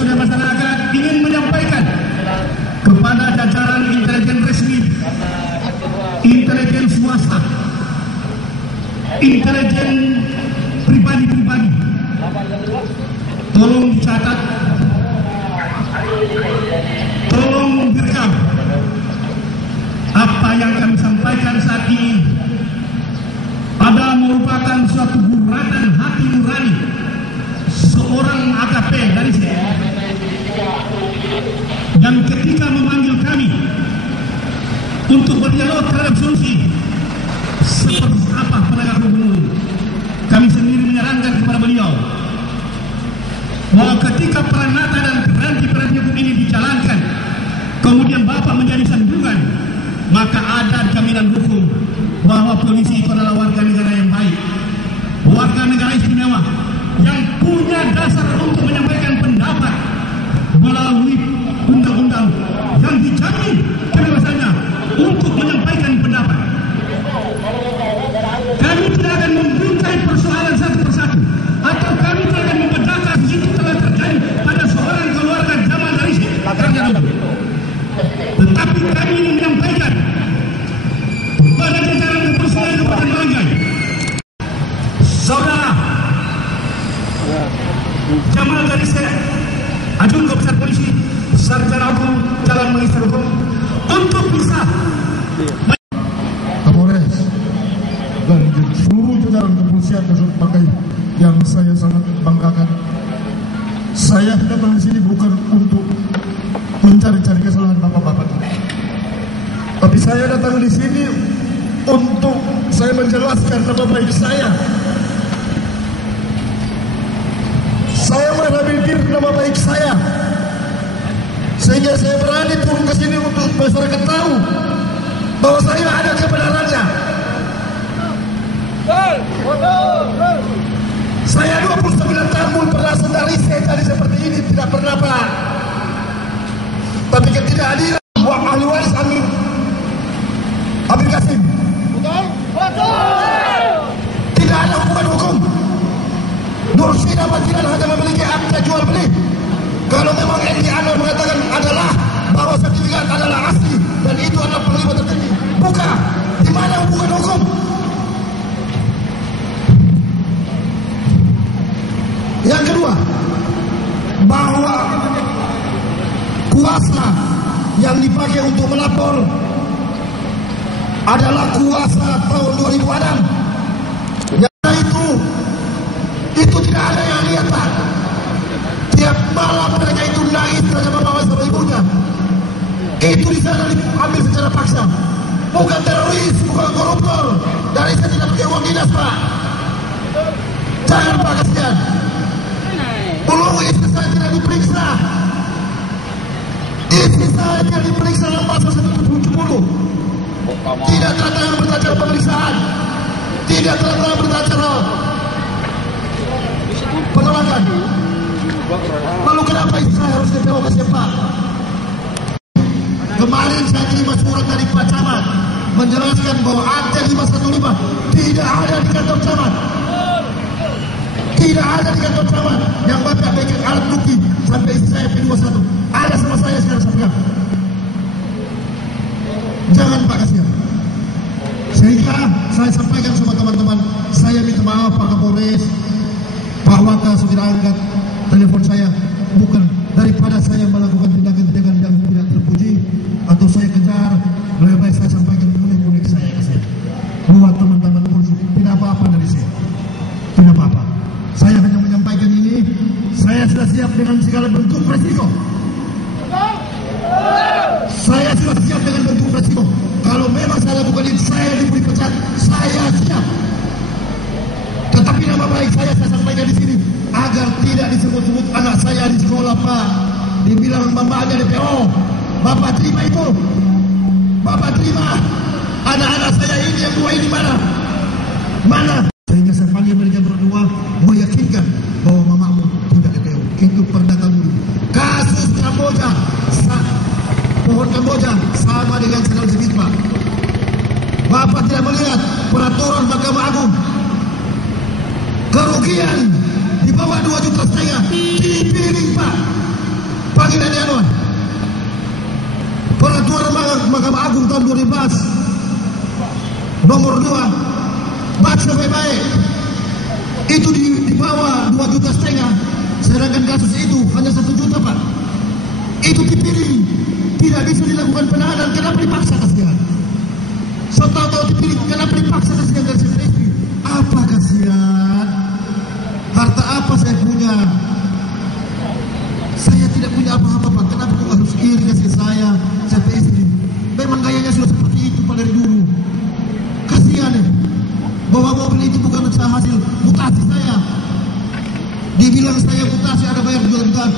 sudah masyarakat ingin menyampaikan kepada jajaran intelijen resmi, intelijen swasta, intelijen pribadi-pribadi, tolong dicatat, tolong direkam apa yang kami sampaikan saat ini adalah merupakan suatu guratan hati nurani seorang AKP dari saya. Dan ketika memanggil kami untuk berdialog terhadap solusi seperti apa penegak hukum, kami sendiri menyarankan kepada beliau bahwa ketika peranata dan piranti-piranti hukum ini dijalankan, kemudian Bapak menjadi sandungan, maka ada jaminan hukum bahwa polisi itu adalah warga negara yang baik, warga negara istimewa yang punya dasar untuk menyampaikan pendapat melalui undang-undang yang dijamin kebebasannya untuk menyampaikan pendapat. Kami tidak akan membingkai persoalan satu persatu, atau kami tidak akan membedakan itu telah terjadi pada seorang keluarga Jamal Darisi. Tetapi kami ingin menyampaikan pada jajaran kepolisian Kabupaten Merangkai, saudara Jamal Darisi, Ajun Komisar Polisi, Sarjana Hukum, Jalan Magister Hukum, untuk bisa Kapolres dan seluruh jajaran kepolisian Kabupaten Merangkai yang saya sangat banggakan. Saya datang di sini bukan untuk mencari-cari kesalahan bapak-bapak, tapi saya datang di sini untuk saya menjelaskan nama baik saya. Saya merehabilitir nama baik saya, sehingga saya berani turun ke sini untuk masyarakat tahu bahwa saya ada kebenarannya. Saya 29 tahun berasal dari saya jadi seperti ini, tidak pernah Pak. Tapi ketidakhadiran ahli waris Amir Qasim, tidak ada hubungan hukum. Nur Sina Batiran hanya memiliki akta jual beli. Kalau memang Edi Anwar mengatakan adalah bahwa sertifikat adalah asli dan itu adalah penerima tertinggi, buka. Di mana hubungan hukum? Yang kedua, bahwa kuasa yang dipakai untuk melapor adalah kuasa tahun 2006. Itu tidak ada yang lihat Pak. Tiap malam mereka itu nangis saja membawa sama ibunya. Itu di sana diambil secara paksa. Bukan teroris, bukan koruptor. Dari saya tidak pakai uang dinas Pak. Jangan Pak, kasihan. Belum istri saya tidak diperiksa. Istri saya tidak diperiksa dalam pasal 170. Tidak terang berita pemeriksaan. Tidak terang berita penolakan. Lalu kenapa istri saya harus DPO ke siapa? Kemarin saya terima surat dari Pak Camat menjelaskan bahwa AT 515 tidak ada di kantor Camat. Tidak ada di kantor Camat. Yang Bapak bikin alat bukti sampai istri saya P21 ada sama saya sekarang saya pegang. Jangan Pak, kasihan. Sehingga saya sampaikan sama teman-teman, saya minta maaf Pak Kapolres, Pak Waka segera angkat telepon saya, bukan daripada saya melakukan tindakan-tindakan yang tidak terpuji atau saya kejar, lebih baik saya sampaikan unek-unek saya ke saya. Buat teman-teman polisi, tidak apa-apa dari saya, tidak apa-apa. Saya hanya menyampaikan ini, saya sudah siap dengan segala bentuk resiko. Saya sudah siap dengan bentuk resiko. Kalau memang saya lakukan ini, saya diberi pecat, saya siap. Tetapi nama baik saya sampaikan di sini agar tidak disebut-sebut anak saya di sekolah Pak. Dibilang bapaknya DPO. Bapak terima itu. Bapak terima. Anak-anak saya ini yang dua ini mana? Mana? Sehingga saya panggil mereka berdua meyakinkan bahwa mamamu tidak DPO. Itu perdata dulu. Kasus Kamboja, pohon Kamboja sama dengan Sendal Jepit Pak. Bapak tidak melihat peraturan Mahkamah Agung. Kerugian di bawah 2,5 juta dipilih Pak. Panggilan Yanuan. Peraturan Mahkamah Agung tahun 2012 nomor 2, baca baik-baik. Itu di bawah 2,5 juta, sedangkan kasus itu hanya 1 juta, Pak. Itu dipilih, tidak bisa dilakukan penahanan. Kenapa dipaksa kasihan? So tahu dipilih, kenapa dipaksa kasihan dari istri? Apa kasihan? Harta apa saya punya? Saya tidak punya apa-apa, Pak. Kenapa kok harus iri kasih saya istri? Memang gayanya sudah seperti itu Pak dari dulu. Kasihan ya. Bahwa mobil itu bukan usaha hasil mutasi saya. Dibilang saya mutasi ada bayar 2 jutaan.